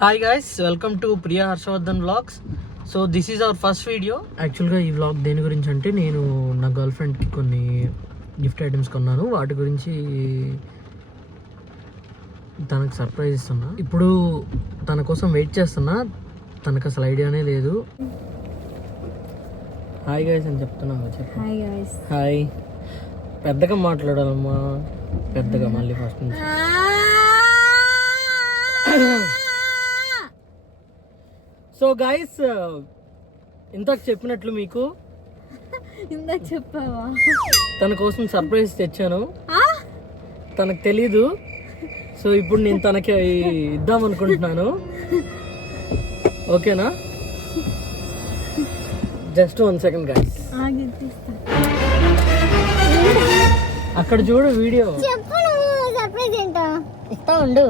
Hi guys, welcome to Priya Harshavardhan vlogs. So this is our first video. యాక్చువల్గా ఈ vlog దేని గురించి అంటే నేను నా గర్ల్ ఫ్రెండ్కి కొన్ని గిఫ్ట్ ఐటమ్స్ కొన్నాను. వాటి గురించి తనకు సర్ప్రైజ్ ఇస్తున్నా. ఇప్పుడు తన కోసం వెయిట్ చేస్తున్నా. తనకు అసలు ఐడియానే లేదు. హాయ్ గైస్ అని చెప్తున్నా. Hi guys. హాయ్. పెద్దగా మాట్లాడాలమ్మా, పెద్దగా మళ్ళీ ఫస్ట్ నుంచి. సో గైస్, ఇందాక చెప్పినట్లు మీకు ఇందాక చెప్పావా తన కోసం సర్ప్రైజ్ తెచ్చాను. తనకు తెలీదు. సో ఇప్పుడు నేను తనకి ఇద్దాం అనుకుంటున్నాను. ఓకేనా? Just 1 second guys. అక్కడ చూడు వీడియో. సర్ప్రైజ్ ఏంటో ఇస్తా ఉండు.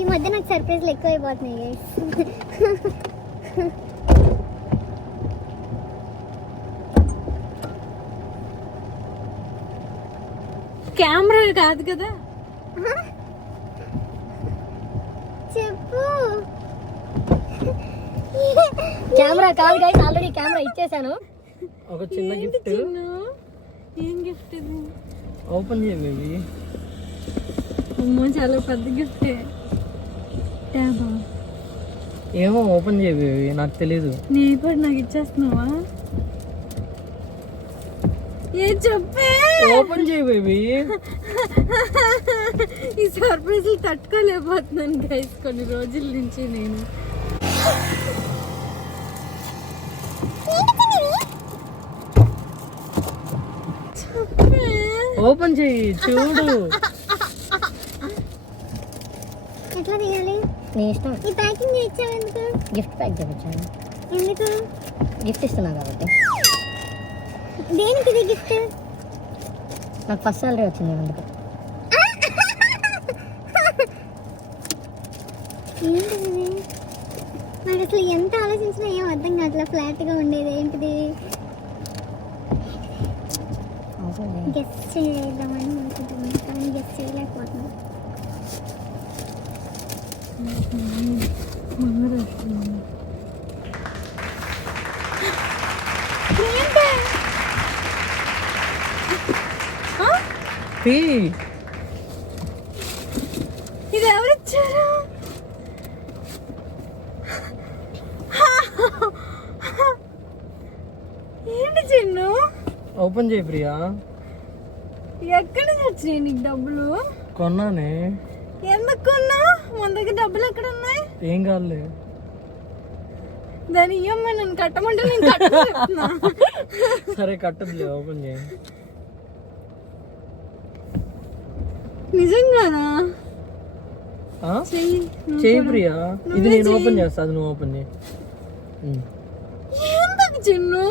ఈ మధ్య నాకు సర్ప్రైజ్లు ఎక్కువ అయిపోతున్నాయి గైస్. కెమెరా కాదు కదా. చెప్పు. కెమెరా కాదు గైస్, ఆల్రెడీ కెమెరా ఇచ్చేసాను. ఒక చిన్న గిఫ్ట్. ఏం గిఫ్ట్ ఇది? ఓపెన్ చేయబేబీ. అమ్మో, చాలా పెద్ద గిఫ్ట్. ట్యాబా? ఏమో, ఓపెన్ చేయబేబీ, నాకు తెలీదు. నీ ఇప్పుడు నాకు ఇచ్చేస్తున్నావా? ఏ చెప్పే. ఓపెన్ చేయబేబీ. ఈ సర్ప్రైజ్ తట్టుకోలేకపోతున్నాను గైస్ కొన్ని రోజుల నుంచి నేను. ఓపెన్ చేయి, చూడు. ఎట్లా తీయాలి? నీ ఇష్టం. ఈ ప్యాకింగ్ ఇచ్చావు ఎందుకు? గిఫ్ట్ ప్యాక్ చేయించాను. ఎందుకు? గిఫ్ట్ ఇస్తున్నా కాబట్టి. దేనికి ఇది గిఫ్ట్? నాకు ఫస్ట్ సాలరీ వచ్చింది అందుకు. ఏంటిది? నాకు అసలు ఎంత ఆలోచించినా ఏం అర్థం కావట్లా. ఫ్లాట్గా ఉండేది ఏంటిది? గెస్ చేద్దామని అనుకుంటున్నాను కానీ గెస్ చేయలేకపోతున్నాను. ఇది ఎవరిచ్చారు? ఏంటి చిన్ను? ఓపెన్ చేయి ప్రియా. ఎక్కడి నుంచి వచ్చినాయి నీకు డబ్బులు? కొన్నానే. ఎందుకు కొన్నా? మన దగ్గర డబ్బులు ఎక్కడ ఉన్నాయి? ఏం కాదులే. దాని ఇయ్యమ్మ, నన్ను కట్టమంటే నేను కట్టను. సరే కట్టదులే, ఓపెన్ చేయి. నిజంగానా? చేయి ప్రియా. ఇది నేను ఓపెన్ చేస్తా, అది నువ్వు ఓపెన్ చేయి. ఎందుకు చిన్ను?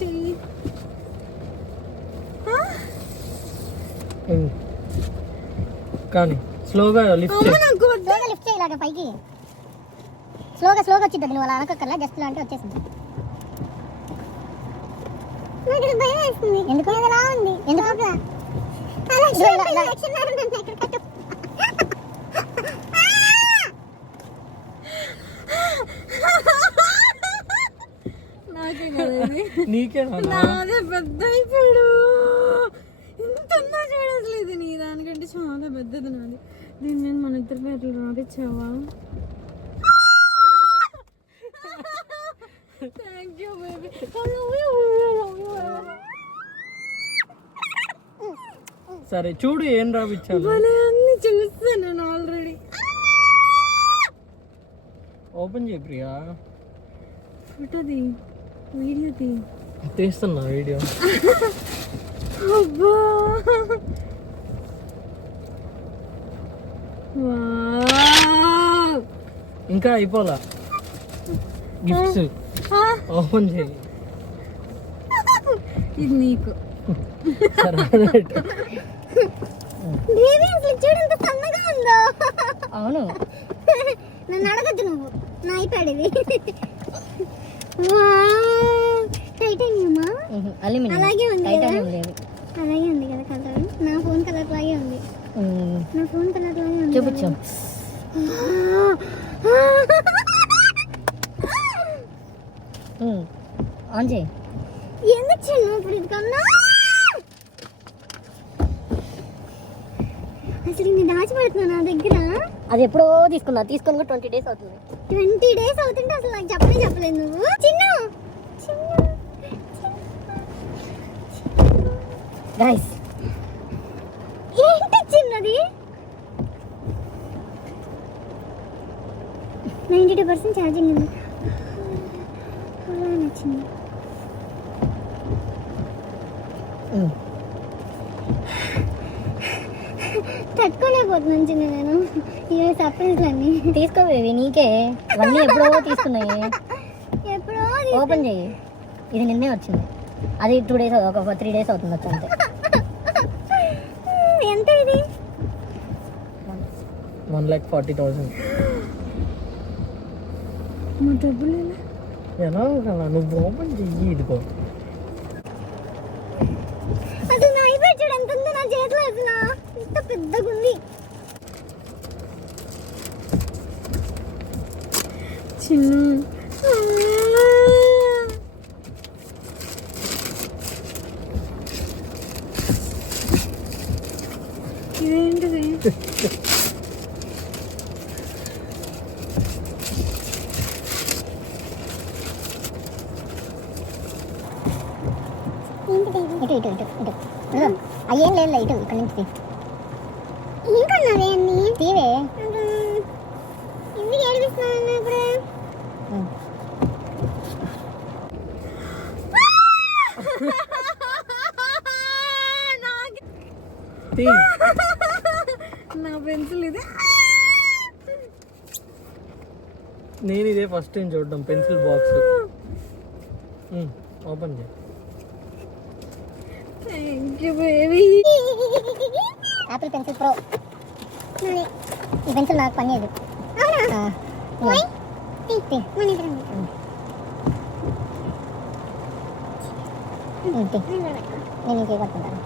చెయ్యి. కానీ స్లోగా లిఫ్ట్ చేయి. స్లోగా లిఫ్ట్ చేయి, ఇలాగ పైకి స్లోగా వచ్చింది. నువ్వు అలా అనకక్కర్లా, జస్ట్ ఇలా అంటే వచ్చేసింది. నాకు భయం వేస్తుంది. ఎందుకు? ఎలా ఉంది? ఎందుకు? నీకే నాదే పెద్ద అయిపోయాడు. ఇంత ఉందా చూడలేదు. ఇది నీ దానికంటే చాలా పెద్దది నాది. దీన్ని నేను మన ఇద్దరి పేర్లు రాపిచ్చావా? Thank you baby. సరే చూడు ఏం రాపిచ్చాను. అన్ని చూస్తాను నేను ఆల్రెడీ. ఓపెన్ చేయి ప్రియా. ఫోటోది, వీడియోది తీస్తున్నా వీడియో. అబ్బా, ఇంకా అయిపోలా గిఫ్ట్స్. ఓపెన్ చేయి. ఇది నీకు. అవును, నన్ను అడగద్దు నువ్వు. నా ఐప్యాడ్ ఇది. టైటానియమా? అలాగే ఉంది కదా. అలాగే ఉంది కదా కలర్. నా ఫోన్ కలర్ లాగే ఉంది. నా ఫోన్ కలర్ లానే చూపించు. ఆన్ చేయి. ఎందుకు చిన్న ఇప్పుడు ఇది కన్నా అసలు నేను దాచిపెడుతున్నా నా దగ్గర. అది ఎప్పుడో తీసుకొని 20 days అవుతుంది. 20 days అవుతుంటే అసలు నాకు చెప్పలేదు నువ్వు. చిన్ను గైస్ ఏంటి చిన్నది 92% ఛార్జింగ్ ఉంది. నచ్చింది. తట్టుకోలేకపోతున్నాను చిన్న నేను. ఇవి సర్ప్రైజ్లు అన్నీ తీసుకోవేవి నీకే. ఇవన్నీ ఎప్పుడో తీసుకున్నాయి. ఎప్పుడో ఓపెన్ చెయ్యి. ఇది నిన్నే వచ్చింది. అది 2 days ఒక 3 days అవుతుంది వచ్చి అంతే. ఎంత ఇది? 1,40,000. మా డబ్బులు ఎలా కదా నువ్వు ఓపెన్ చెయ్యి. ఇదిగో అసలు నా ఐప్యాడ్ చూడు ఎంత ఉందో నా చేతిలో. అసలు ఇంత పెద్దగా ఉంది. చిన్న ఇదేంటిది? ఇటు అయ్యేం లేదు. ఇటు ఇక్కడ నుంచి ఇంకొన్నావే అన్ని తీవే. ఎందుకు ఏడిపిస్తున్నాను ఇప్పుడు? నా పెన్సిల్ ఇది. నేను ఇదే ఫస్ట్ టైం చూడడం పెన్సిల్ బాక్స్. ఓపెన్ చేయి. Thank you baby. Apple pencil pro. ఈ పెన్సిల్ నాకు పనిచేయదు. అవునా? నేను ఇంకే కట్టుకుంటాను.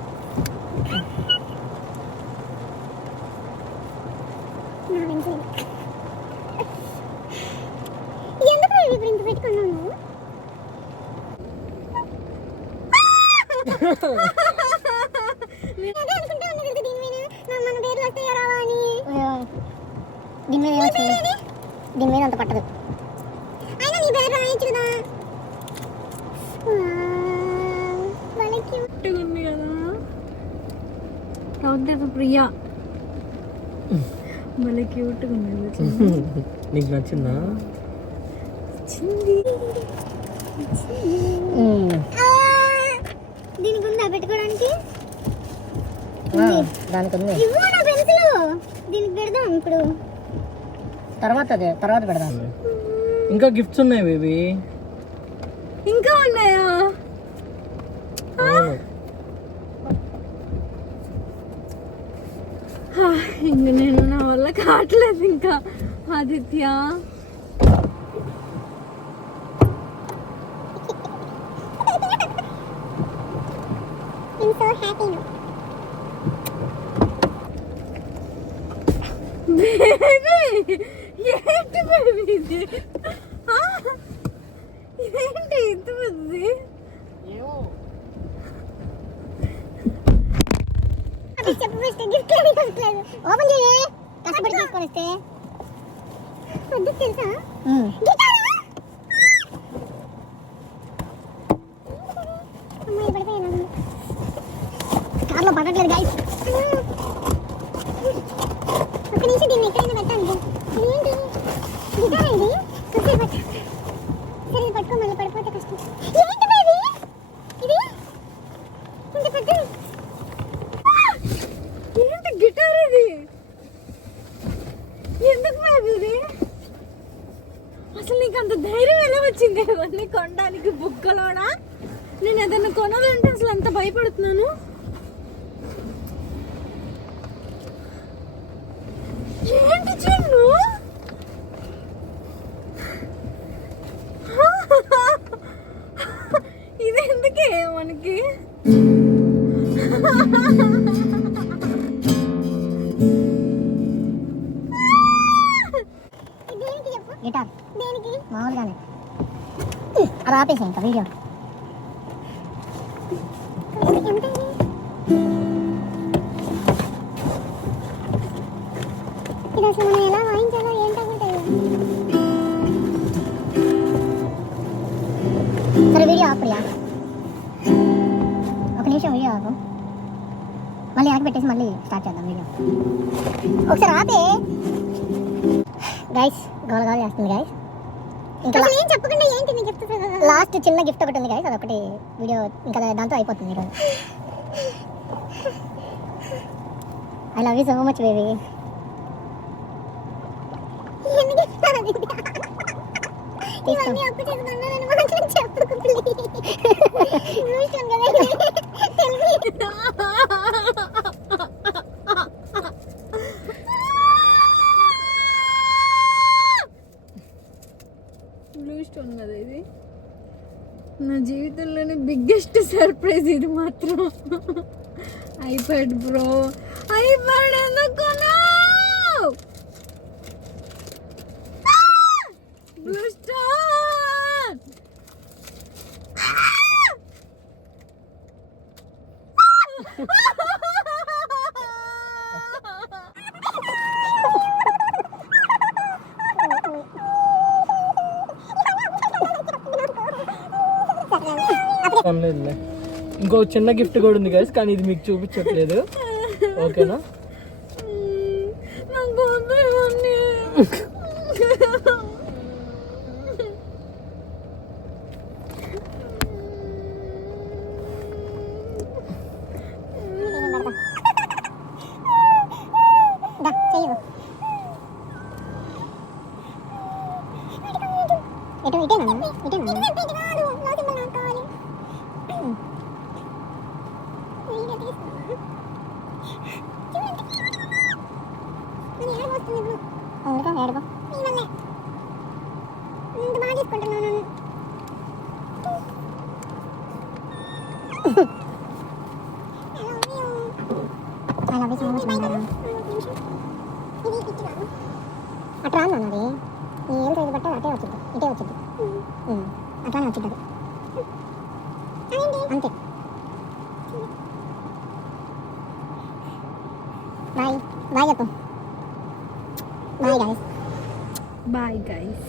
ఎందుకు ఇప్పుడు ఇంత పెట్టుకున్నావు నువ్వు? దీని మీద అంత పట్టదు. ప్రియా భలే క్యూట్గా ఉంది. నీకు నచ్చిందా? దీనికి ఉందా పెట్టుకోవడానికి? దానికి ఉంది. దీనికి పెడదాం ఇప్పుడు. తర్వాత పెడదాం. ఇంకా గిఫ్ట్స్ ఉన్నాయి బేబీ. ఇంకా ఉన్నాయా? ఇంక నేను నా వల్ల కావట్లేదు ఇంకా. Aditya I'm so happy now. Baby, ఏంటి baby ఇది? ఏంటి ఇంత పెద్దది? అది చెప్పు ఫస్ట్ గిఫ్ట్ ఏమీ కొనట్లేదు. ఓపెన్ చేయి. కష్టపడి తీసుకొని వస్తే వద్దు తెలుసా? గిటార్ అమ్మాయి పడిపోయాను. కార్లో పడట్లేదు గైస్. ఒక నిమిషం దీన్ని ఎక్కడైనా పెట్టాలి. ఇదేంటి గిటార్ ఇది? సరే పట్టుకో, మళ్ళీ పడిపోతే కష్టం. ఏంటి బేబీ ఇది ఇంత పెద్దది? ఏంటి గిటార్ ఇది? ఎందుకు బేబీ ఇది? అసలు నీకు అంత ధైర్యం ఎలా వచ్చింది ఇవన్నీ కొనడానికి? బుక్కలోనా? నేను ఏదైనా కొనాలంటే అసలు అంత భయపడుతున్నాను. ఏంటి చిన్ను? ఇది ఎందుకే మనకి? అది ఆపేసి ఇంకా వీడియో. ఇది అసలు మనం ఎలా వాయించాలో ఏంటో కూడా తెలియదు. సరే వీడియో ఆపు ప్రియా, ఒక నిమిషం వీడియో ఆపు, మళ్ళీ వెనక్కి పెట్టేసి మళ్ళీ స్టార్ట్ చేద్దాం వీడియో. ఒకసారి ఆపే గైస్, గోల గోల చేస్తుంది గైస్. ఇంకా ఏం చెప్పకుండా ఏంటి నీ గిఫ్ట్? లాస్ట్ చిన్న గిఫ్ట్ ఒకటి ఉంది గైస్, అదొకటి వీడియో ఇంకా దాంతో అయిపోతుంది ఈరోజు. I love you so much baby. Blue stone కదా ఇది. నా జీవితంలోనే బిగ్గెస్ట్ సర్ప్రైజ్ ఇది మాత్రం. ఐప్యాడ్ బ్రో, ఐప్యాడ్ ఎందుకున్నా? Blue stone. ఇంకో చిన్న గిఫ్ట్ కూడా ఉంది గైస్, కానీ ఇది మీకు చూపించట్లేదు. ఓకేనా? అట్లా అన్నది నీ ఏం సైజు బట్ట అటే వచ్చింది, ఇటే వచ్చింది, అట్లానే వచ్చింది అంతే. బాయ్ బాయ్ చెప్పు. Bye guys. Bye guys.